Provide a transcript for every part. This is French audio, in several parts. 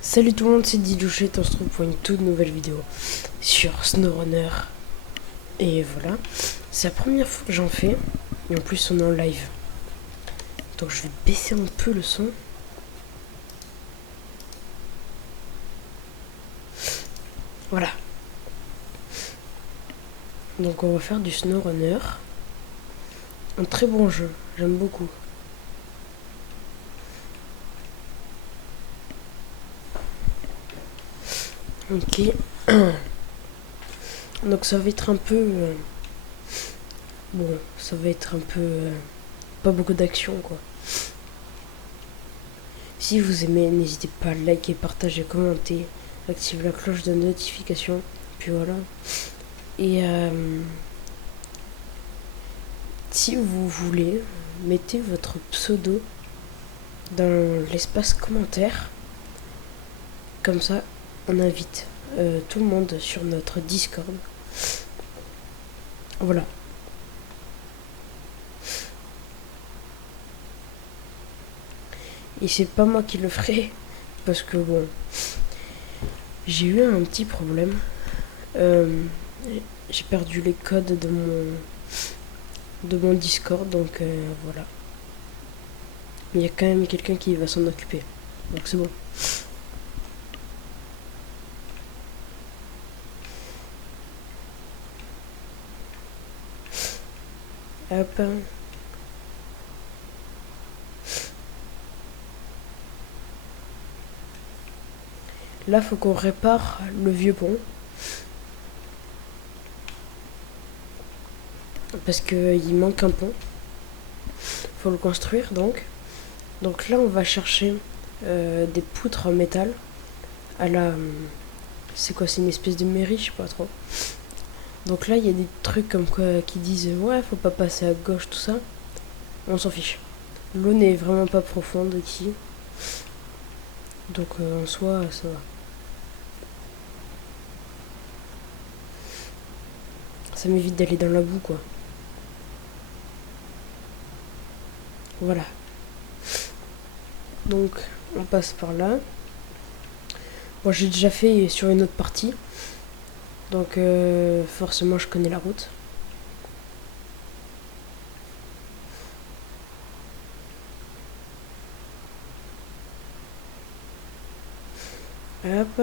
Salut tout le monde, c'est Didouchet, on se retrouve pour une toute nouvelle vidéo sur SnowRunner. Et voilà, c'est la première fois que j'en fais, et en plus on est en live. Donc je vais baisser un peu le son. Voilà. Donc on va faire du SnowRunner. Un très bon jeu, j'aime beaucoup. Ok. Donc ça va être un peu... bon, ça va être un peu... pas beaucoup d'action quoi. Si vous aimez, n'hésitez pas à liker, partager, commenter, activer la cloche de notification. Puis voilà. Et si vous voulez, mettez votre pseudo dans l'espace commentaire. Comme ça, on invite tout le monde sur notre Discord. Voilà. Et c'est pas moi qui le ferai, parce que bon, j'ai eu un petit problème. J'ai perdu les codes de mon Discord, donc voilà. Mais il y a quand même quelqu'un qui va s'en occuper, donc c'est bon. Hop. Là, faut qu'on répare le vieux pont. Parce qu'il manque un pont. Faut le construire donc. Donc là, on va chercher des poutres en métal. À la... c'est quoi, c'est une espèce de mairie, je sais pas trop. Donc là, il y a des trucs comme quoi qui disent ouais, faut pas passer à gauche, tout ça. On s'en fiche. L'eau n'est vraiment pas profonde ici. Donc en soi, ça va. Ça m'évite d'aller dans la boue, quoi. Voilà. Donc, on passe par là. Bon, j'ai déjà fait sur une autre partie. Donc, forcément, je connais la route. Hop.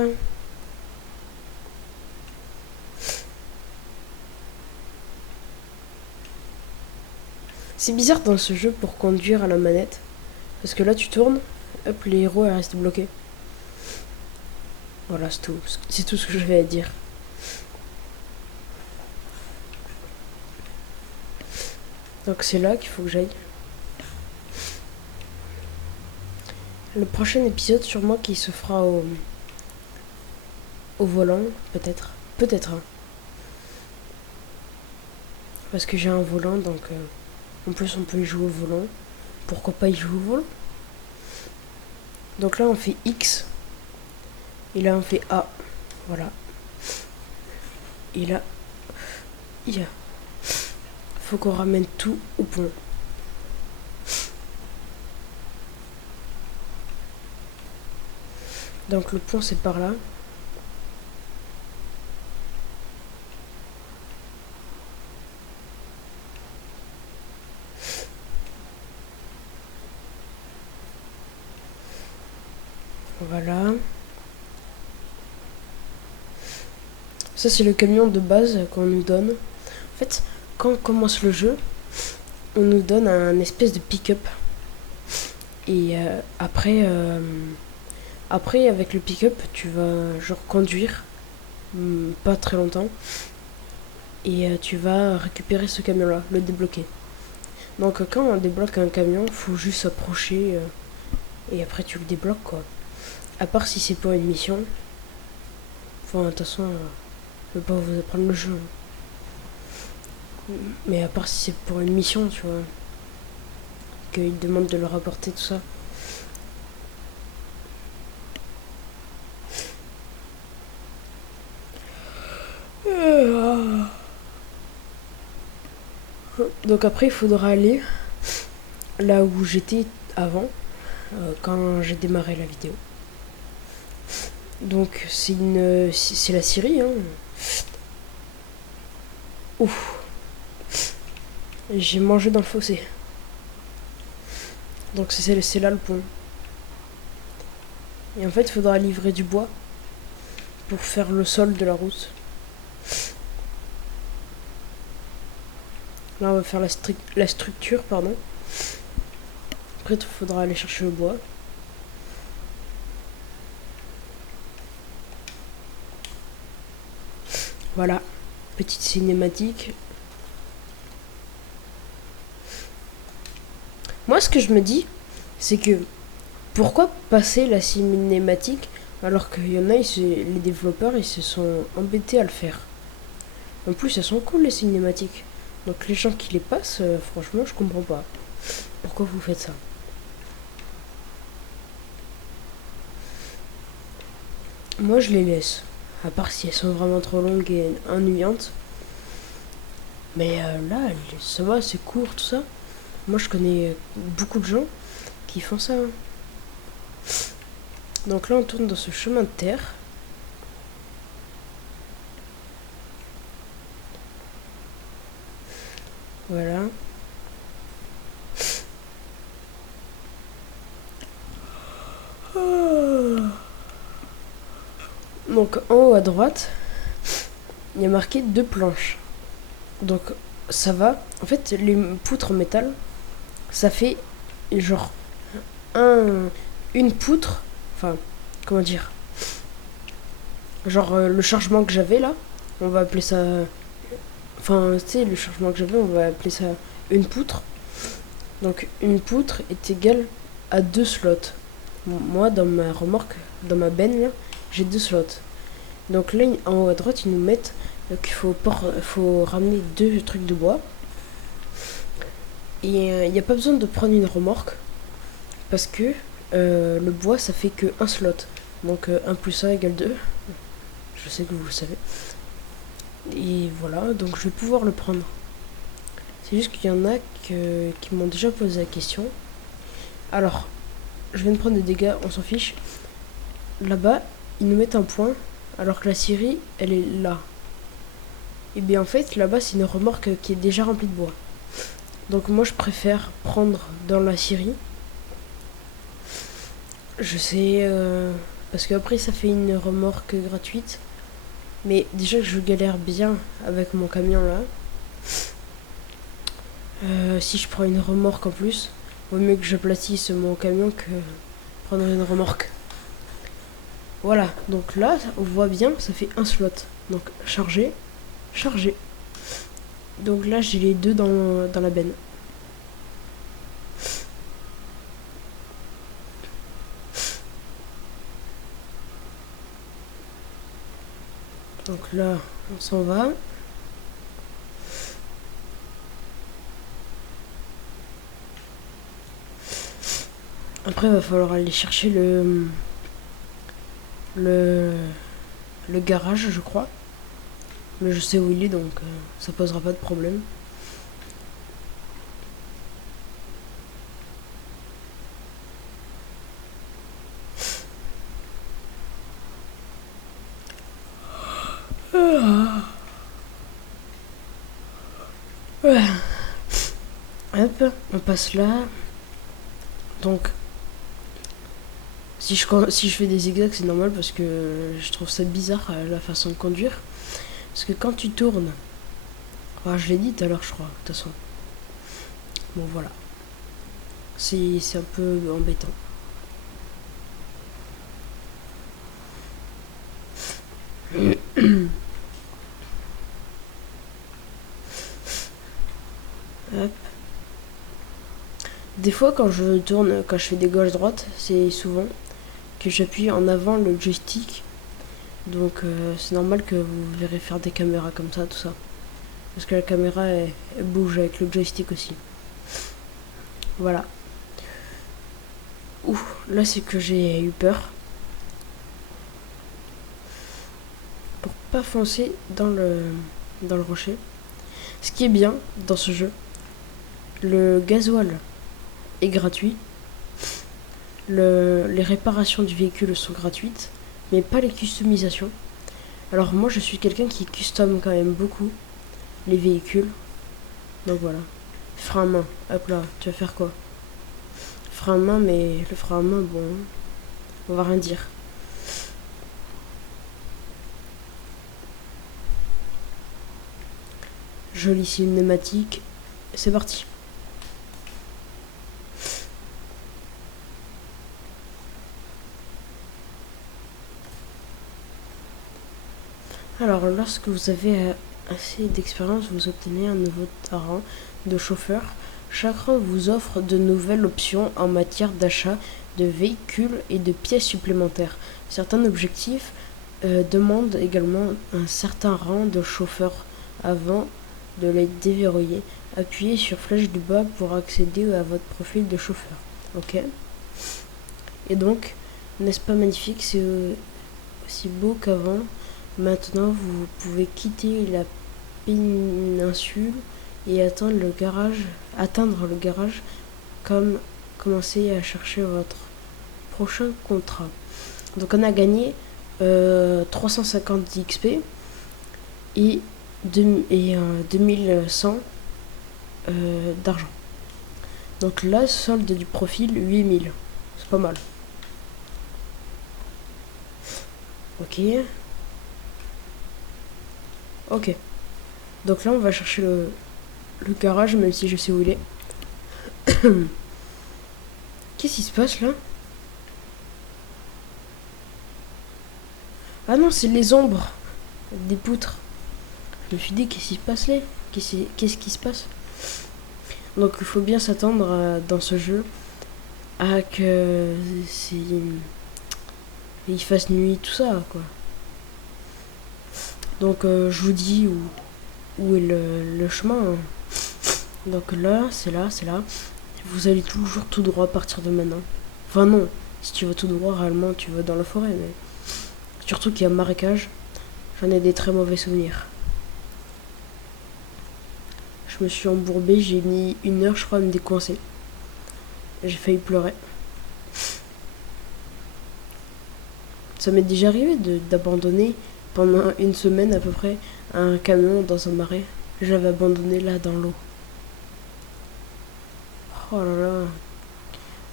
C'est bizarre dans ce jeu pour conduire à la manette. Parce que là, tu tournes, hop, les héros restent bloqués. Voilà, c'est tout. C'est tout ce que j'avais à dire. Donc c'est là qu'il faut que j'aille. Le prochain épisode, sûrement, qui se fera au volant, peut-être. Peut-être. Hein. Parce que j'ai un volant, donc en plus on peut y jouer au volant. Pourquoi pas y jouer au volant? Donc là on fait X. Et là on fait A. Voilà. Et là, il y a... faut qu'on ramène tout au pont. Donc le pont c'est par là. Voilà. Ça c'est le camion de base qu'on nous donne. En fait, quand on commence le jeu, on nous donne un espèce de pick-up. Et après, avec le pick-up, tu vas genre conduire, pas très longtemps, et tu vas récupérer ce camion-là, le débloquer. Donc quand on débloque un camion, faut juste s'approcher, et après tu le débloques quoi. À part si c'est pour une mission. Enfin, de toute façon, je vais pas vous apprendre le jeu. Mais à part si c'est pour une mission, tu vois. Qu'ils demandent de le rapporter, tout ça. Donc après, il faudra aller là où j'étais avant, quand j'ai démarré la vidéo. Donc c'est la Syrie, hein. Ouf, j'ai mangé dans le fossé. Donc c'est là le pont. Et en fait, il faudra livrer du bois pour faire le sol de la route. Là, on va faire la structure, pardon. Après, il faudra aller chercher le bois. Voilà, petite cinématique. Moi, ce que je me dis, c'est que pourquoi passer la cinématique alors qu'il y en a, les développeurs, ils se sont embêtés à le faire. En plus, elles sont cool les cinématiques. Donc les gens qui les passent, franchement, je comprends pas. Pourquoi vous faites ça? Moi, je les laisse. À part si elles sont vraiment trop longues et ennuyantes. Mais là, ça va, c'est court, tout ça. Moi, je connais beaucoup de gens qui font ça. Hein. Donc là, on tourne dans ce chemin de terre. Voilà. Donc en haut à droite, il y a marqué 2 planches. Donc ça va. En fait, les poutres en métal, ça fait genre une poutre. Enfin, comment dire? Genre le chargement que j'avais là, on va appeler ça. Enfin, tu sais, le chargement que j'avais, on va appeler ça une poutre. Donc une poutre est égale à 2 slots. Moi, dans ma remorque, dans ma benne, là, j'ai 2 slots. Donc là, en haut à droite, ils nous mettent qu'il faut ramener 2 trucs de bois. Et il n'y a pas besoin de prendre une remorque. Parce que le bois, ça fait que un slot. Donc 1 plus 1 égale 2. Je sais que vous le savez. Et voilà, donc je vais pouvoir le prendre. C'est juste qu'il y en a qui m'ont déjà posé la question. Alors, je viens de prendre des dégâts, on s'en fiche. Là-bas, ils nous mettent un point, alors que la Syrie, elle est là. Et bien en fait, là-bas, c'est une remorque qui est déjà remplie de bois. Donc moi, je préfère prendre dans la Syrie. Je sais, parce qu'après, ça fait une remorque gratuite. Mais déjà que je galère bien avec mon camion là. Si je prends une remorque en plus, vaut mieux que j'aplatisse mon camion que prendre une remorque. Voilà, donc là, on voit bien, ça fait un slot. Donc charger, charger. Donc là, j'ai les 2 dans la benne. Donc là, on s'en va. Après, il va falloir aller chercher le garage, je crois. Mais je sais où il est, donc ça posera pas de problème. Hop, on passe là. Donc, si je fais des zigzags, c'est normal parce que je trouve ça bizarre la façon de conduire. Parce que quand tu tournes, je l'ai dit tout à l'heure, je crois, de toute façon. Bon, voilà. C'est un peu embêtant. Hop. Des fois, quand je tourne, quand je fais des gauche-droite, c'est souvent que j'appuie en avant le joystick. Donc, c'est normal que vous verrez faire des caméras comme ça, tout ça. Parce que la caméra, elle bouge avec le joystick aussi. Voilà. Ouh, là, c'est que j'ai eu peur. Pour pas foncer dans le rocher. Ce qui est bien dans ce jeu, le gasoil est gratuit. Les réparations du véhicule sont gratuites. mais pas les customisations. Alors moi je suis quelqu'un qui custom quand même beaucoup les véhicules. Donc voilà. Frein à main, hop là, tu vas faire quoi? Frein à main, mais le frein à main, bon, on va rien dire. Jolie cinématique, c'est parti. Alors, lorsque vous avez assez d'expérience, vous obtenez un nouveau rang de chauffeur. Chaque rang vous offre de nouvelles options en matière d'achat de véhicules et de pièces supplémentaires. Certains objectifs demandent également un certain rang de chauffeur avant de les déverrouiller. Appuyez sur flèche du bas pour accéder à votre profil de chauffeur. Ok. Et donc, n'est-ce pas magnifique? C'est aussi beau qu'avant. Maintenant, vous pouvez quitter la péninsule et atteindre le garage comme commencer à chercher votre prochain contrat. Donc on a gagné 350 XP et 2100 d'argent. Donc là, solde du profil 8000. C'est pas mal. Ok. Ok. Donc là, on va chercher le garage, même si je sais où il est. Qu'est-ce qui se passe là? Ah non, c'est les ombres des poutres. Je me suis dit, qu'est-ce qui se passe là? Qu'est-ce qui se passe? Donc il faut bien s'attendre dans ce jeu à que il fasse nuit, tout ça, quoi. Donc je vous dis où est le chemin. Donc là, c'est là, c'est là. Vous allez toujours tout droit à partir de maintenant. Enfin non, si tu vas tout droit, réellement tu vas dans la forêt, mais surtout qu'il y a un marécage. J'en ai des très mauvais souvenirs. Je me suis embourbé, j'ai mis 1 heure, je crois, à me décoincer. J'ai failli pleurer. Ça m'est déjà arrivé d'abandonner pendant 1 semaine à peu près un camion dans un marais. J'avais abandonné là dans l'eau. Oh là là.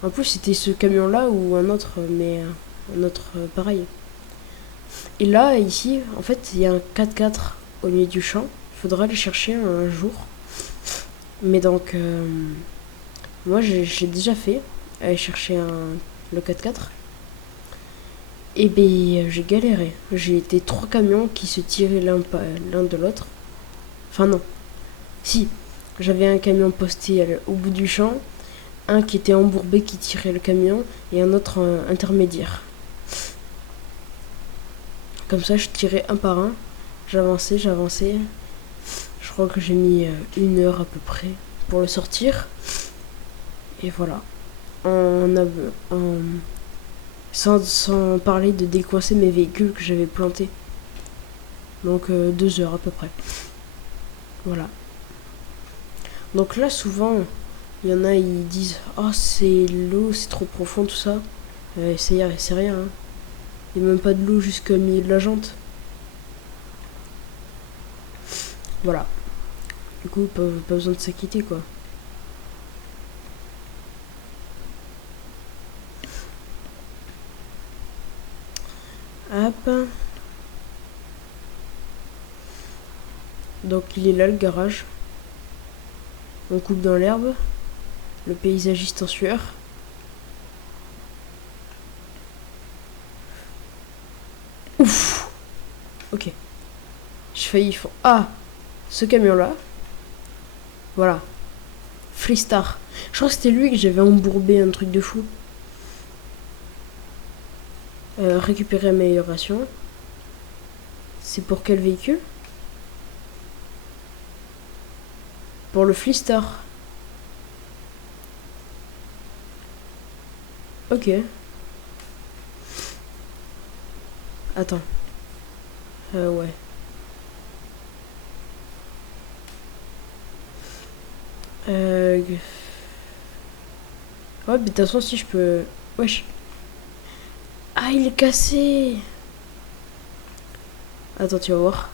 En plus, c'était ce camion-là ou un autre, mais un autre pareil. Et là, ici, en fait, il y a un 4x4 au milieu du champ. Il faudra le chercher un jour. Mais donc, moi, j'ai déjà fait. Aller chercher le 4x4. Et ben, j'ai galéré. J'ai été 3 camions qui se tiraient l'un de l'autre. Enfin, non. Si, j'avais un camion posté au bout du champ, un qui était embourbé qui tirait le camion et un autre intermédiaire. Comme ça, je tirais un par un. J'avançais. Je crois que j'ai mis 1 heure à peu près pour le sortir. Et voilà. Sans parler de décoincer mes véhicules que j'avais plantés. Donc 2 heures à peu près. Voilà. Donc là, souvent, il y en a, ils disent oh, c'est l'eau, c'est trop profond, tout ça. C'est rien. Hein. Il n'y a même pas de l'eau jusqu'au milieu de la jante. Voilà. Du coup, pas besoin de s'inquiéter, quoi. Hop. Donc il est là, le garage. On coupe dans l'herbe. Le paysagiste en sueur. Ouf. Ok. J'ai failli... Ah, ce camion-là. Voilà. Freestar. Je crois que c'était lui que j'avais embourbé un truc de fou. Récupérer amélioration. C'est pour quel véhicule? Pour le Freestar. Ok. Attends. Ouais. Ouais, mais de toute façon, si je peux... Wesh. Ah, il est cassé. Attends, tu vas voir.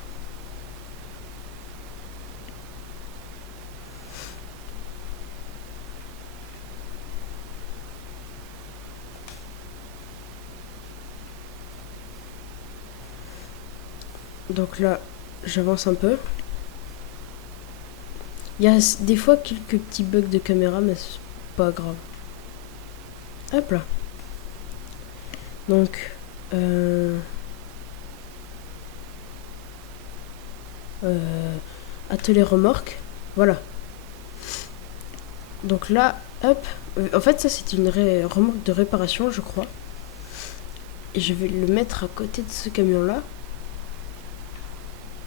Donc là, j'avance un peu. Il y a des fois quelques petits bugs de caméra, mais c'est pas grave. Hop là. Donc, atelier remorque. Voilà. Donc là, hop. En fait, ça, c'est une remorque de réparation, je crois. Et je vais le mettre à côté de ce camion-là.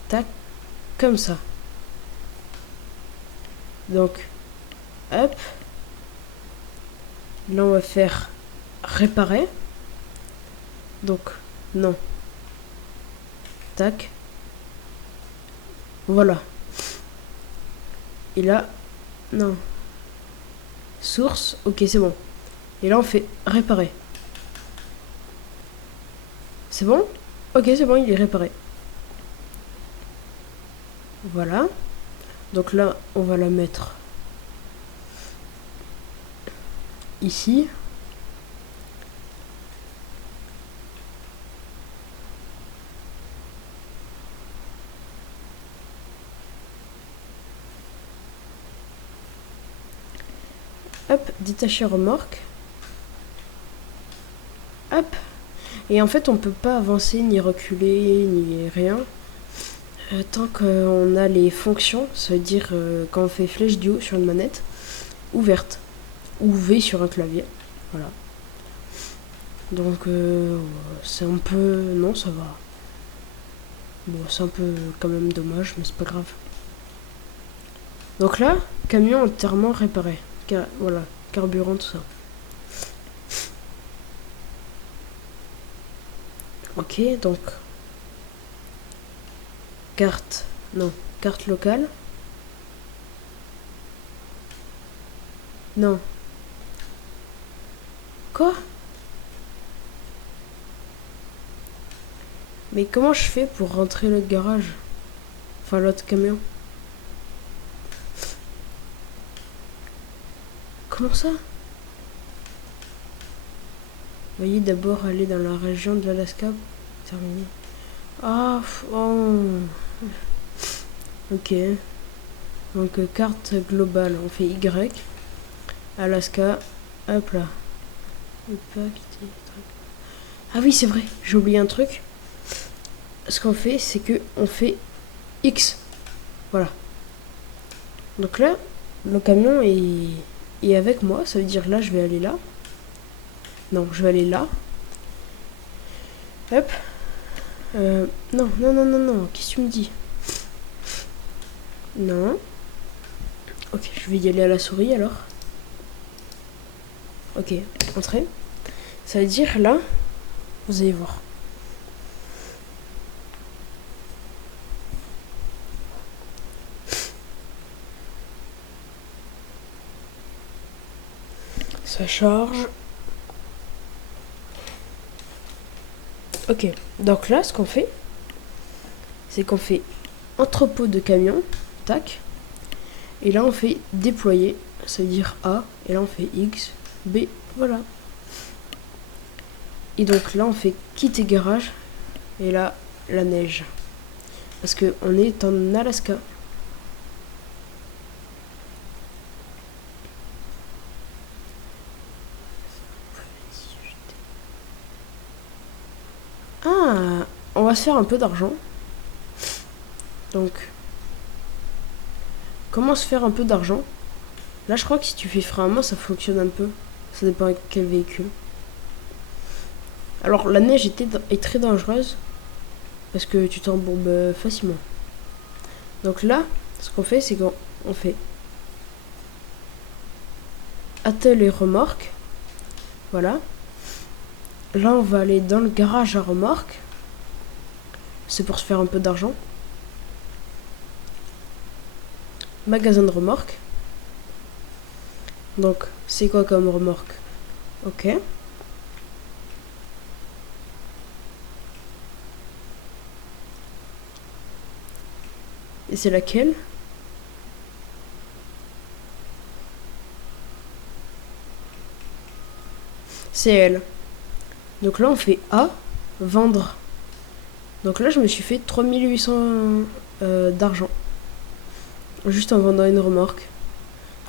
Tac. Comme ça. Donc, hop. Là, on va faire réparer. Donc, non. Tac. Voilà. Et là, non. Source, ok, c'est bon. Et là, on fait réparer. C'est bon? Ok, c'est bon, il est réparé. Voilà. Donc là, on va la mettre ici. Hop, détacher remorque. Hop. Et en fait, on peut pas avancer, ni reculer, ni rien. Tant qu'on a les fonctions, ça veut dire quand on fait flèche du haut sur une manette, ouverte. Ou V sur un clavier. Voilà. Donc, c'est un peu... Non, ça va. Bon, c'est un peu quand même dommage, mais c'est pas grave. Donc là, camion entièrement réparé. Voilà, carburant, tout ça. Ok, donc... Carte... Non, carte locale. Non. Quoi? Mais comment je fais pour rentrer l'autre garage? Enfin, l'autre camion. Comment ça? Veuillez d'abord aller dans la région de l'Alaska. Terminé. Ah, oh. Ok. Donc, carte globale. On fait Y. Alaska. Hop là. Ah oui, c'est vrai. J'ai oublié un truc. Ce qu'on fait, c'est que on fait X. Voilà. Donc là, le camion est avec moi. Ça veut dire là, je vais aller là. Non, je vais aller là. Hop. Non, non, non, non, non. Qu'est-ce que tu me dis? Non. Ok, je vais y aller à la souris alors. Ok, entrée. Ça veut dire là, vous allez voir. Ça charge. Ok, donc là, ce qu'on fait, c'est qu'on fait entrepôt de camion, tac. Et là, on fait déployer, ça veut dire A. Et là, on fait X, B, voilà. Et donc là, on fait quitter garage. Et là, la neige. Parce qu'on est en Alaska. Ah, on va se faire un peu d'argent. Donc, comment se faire un peu d'argent? Là, je crois que si tu fais frein à main, ça fonctionne un peu. Ça dépend avec quel véhicule. Alors, la neige est très dangereuse. Parce que tu t'embourbes facilement. Donc là, ce qu'on fait, c'est qu'on fait attel et remorque. Voilà. Là, on va aller dans le garage à remorque. C'est pour se faire un peu d'argent. Magasin de remorque. Donc, c'est quoi comme remorque? Ok. Et c'est laquelle? C'est elle. Donc là, on fait A, vendre. Donc là, je me suis fait 3800 d'argent. Juste en vendant une remorque.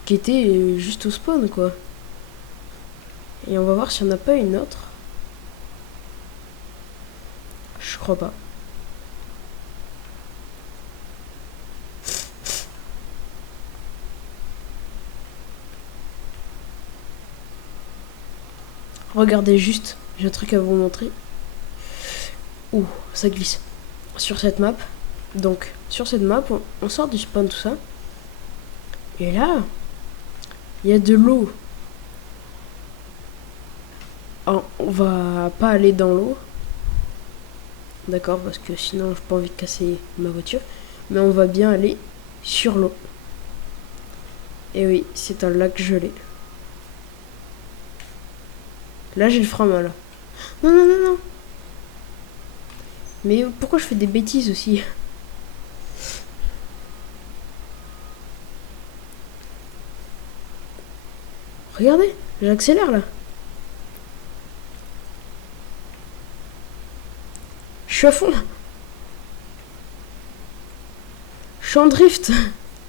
Qui était juste au spawn, quoi. Et on va voir s'il n'y en a pas une autre. Je crois pas. Regardez juste, j'ai un truc à vous montrer. Ouh, ça glisse. Sur cette map. Donc, sur cette map, on sort du spawn, tout ça. Et là, il y a de l'eau. Alors, on va pas aller dans l'eau. D'accord, parce que sinon, j'ai pas envie de casser ma voiture. Mais on va bien aller sur l'eau. Et oui, c'est un lac gelé. Là, j'ai le frein mal. Non, non, non, non. Mais pourquoi je fais des bêtises aussi? Regardez, j'accélère là. Je suis à fond là. Je suis en drift.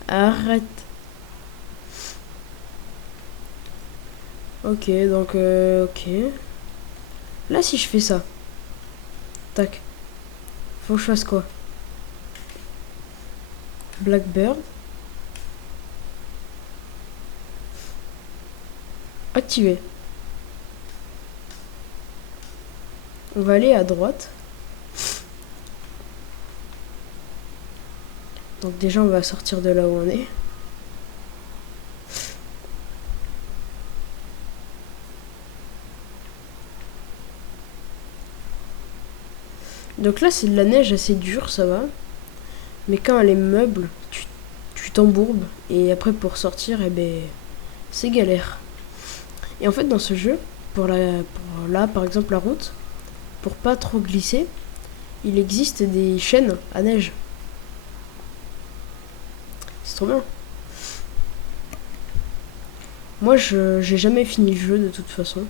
Arrête. Ok, donc ok. Là, si je fais ça. Tac. Faut que je fasse quoi? Blackbird. Activé. On va aller à droite. Donc déjà, on va sortir de là où on est. Donc là, c'est de la neige assez dure, ça va. Mais quand elle est meuble, tu t'embourbes. Et après, pour sortir, eh ben, c'est galère. Et en fait, dans ce jeu, pour là, par exemple, la route, pour pas trop glisser, il existe des chaînes à neige. C'est trop bien. Moi, j'ai jamais fini le jeu de toute façon.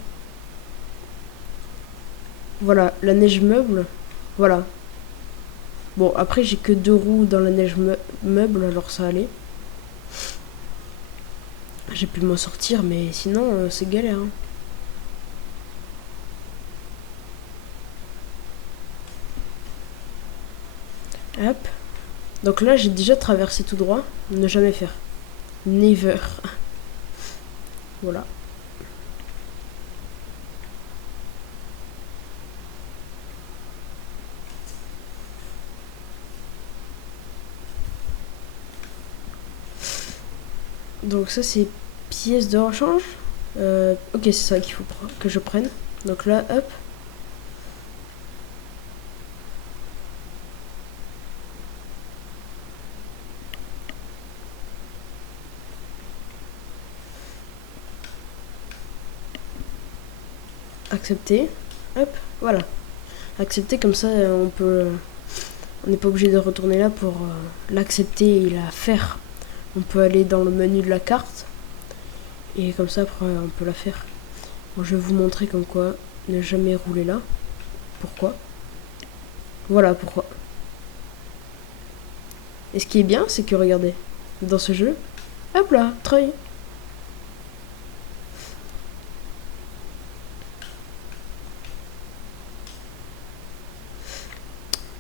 Voilà, la neige meuble. Voilà. Bon, après, j'ai que 2 roues dans la neige meuble, alors ça allait. J'ai pu m'en sortir, mais sinon, c'est galère. Hein. Hop. Donc là, j'ai déjà traversé tout droit. Ne jamais faire. Never. Voilà. Donc ça, c'est pièces de rechange. Ok, c'est ça qu'il faut que je prenne. Donc là, hop. Accepter. Hop, voilà. Accepter, comme ça, on n'est pas obligé de retourner là pour l'accepter et la faire. On peut aller dans le menu de la carte. Et comme ça, après, on peut la faire. Bon, je vais vous montrer comme quoi ne jamais rouler là. Pourquoi? Voilà pourquoi. Et ce qui est bien, c'est que regardez, dans ce jeu, hop là, treuil.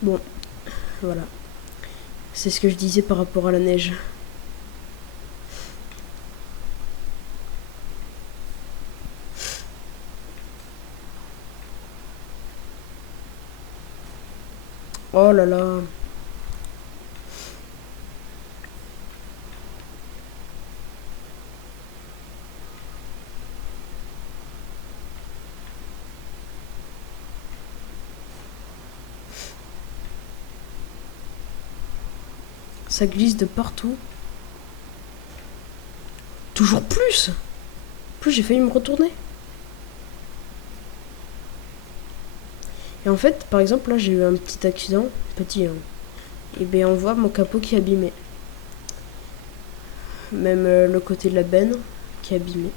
Bon, voilà. C'est ce que je disais par rapport à la neige. Oh là là. Ça glisse de partout. Toujours plus. Plus j'ai failli me retourner. Et en fait, par exemple, là, j'ai eu un petit accident. Petit, hein. et bien on voit mon capot qui est abîmé. Même le côté de la benne qui est abîmé.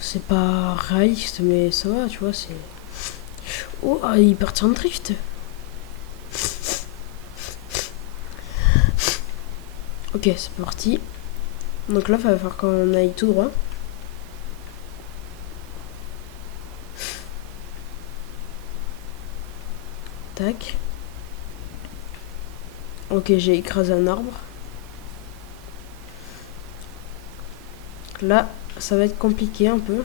C'est pas réaliste, mais ça va, tu vois, c'est... Oh, il part en drift. Ok, c'est parti. Donc là, il va falloir qu'on aille tout droit. Tac. Ok, j'ai écrasé un arbre. Là, ça va être compliqué un peu.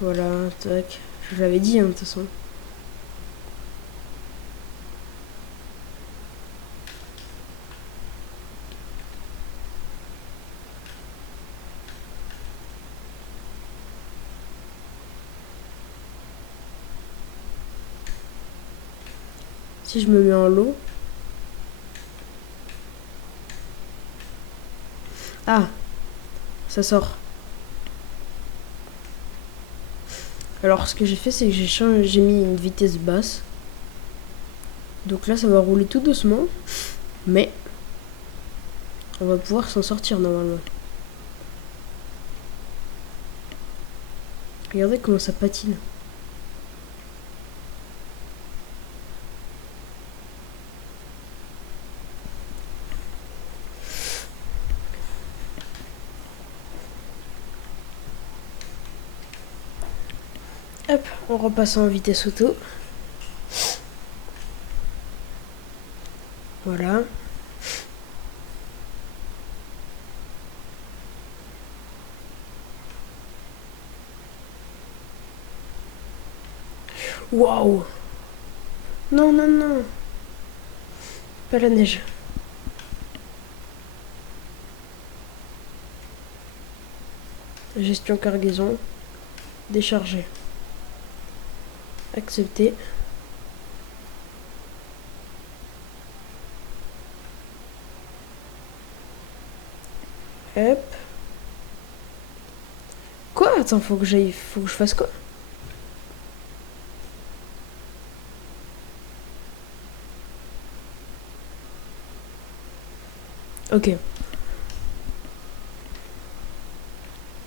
Voilà, tac. Je l'avais dit, hein, de toute façon. Si je me mets en lot... Ah, ça sort. Alors, ce que j'ai fait, c'est que j'ai mis une vitesse basse. Donc là, ça va rouler tout doucement. Mais on va pouvoir s'en sortir normalement. Regardez comment ça patine. Hop, on repasse en vitesse auto. Voilà. Waouh! Non, non, non! Pas la neige. Gestion cargaison. Décharger. Accepter. Hop. Quoi? Attends, faut que je fasse quoi? Ok.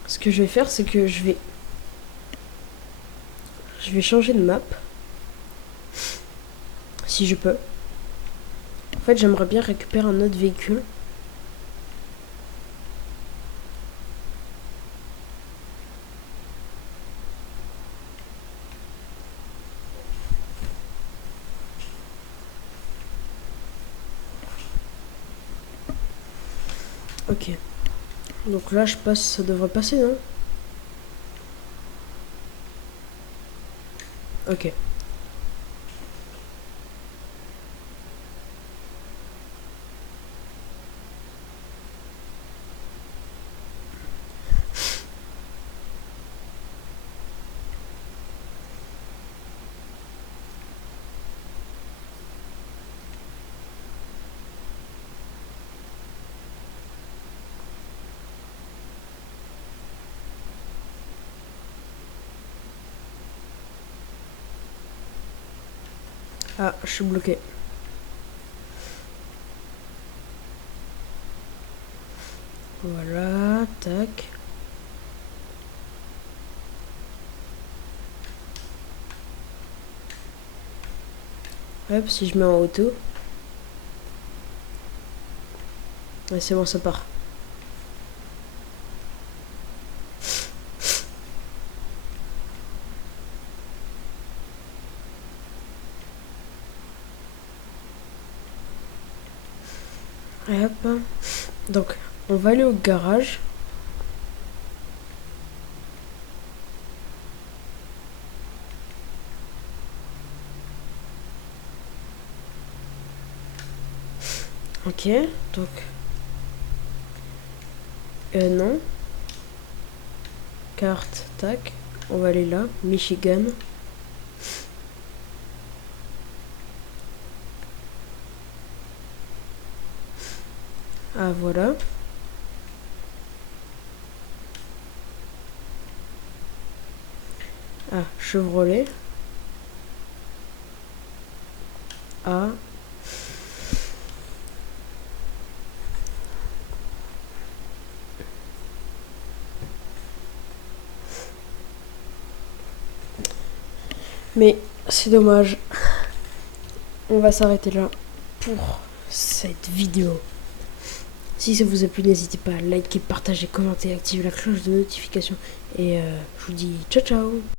Ce que je vais faire, c'est que je vais changer de map. Si je peux. En fait, j'aimerais bien récupérer un autre véhicule. Ok. Donc là, je passe, ça devrait passer, non? Ok. Ah, je suis bloqué. Voilà, tac. Hop, si je mets en auto. Ouais, c'est bon, ça part. Et hop. Donc, on va aller au garage. Ok, donc... non. Carte, tac. On va aller là, Michigan. Ah, voilà. Ah, Chevrolet. A. Mais c'est dommage. On va s'arrêter là pour cette vidéo. Si ça vous a plu, n'hésitez pas à liker, partager, commenter, activer la cloche de notification. Et je vous dis ciao ciao.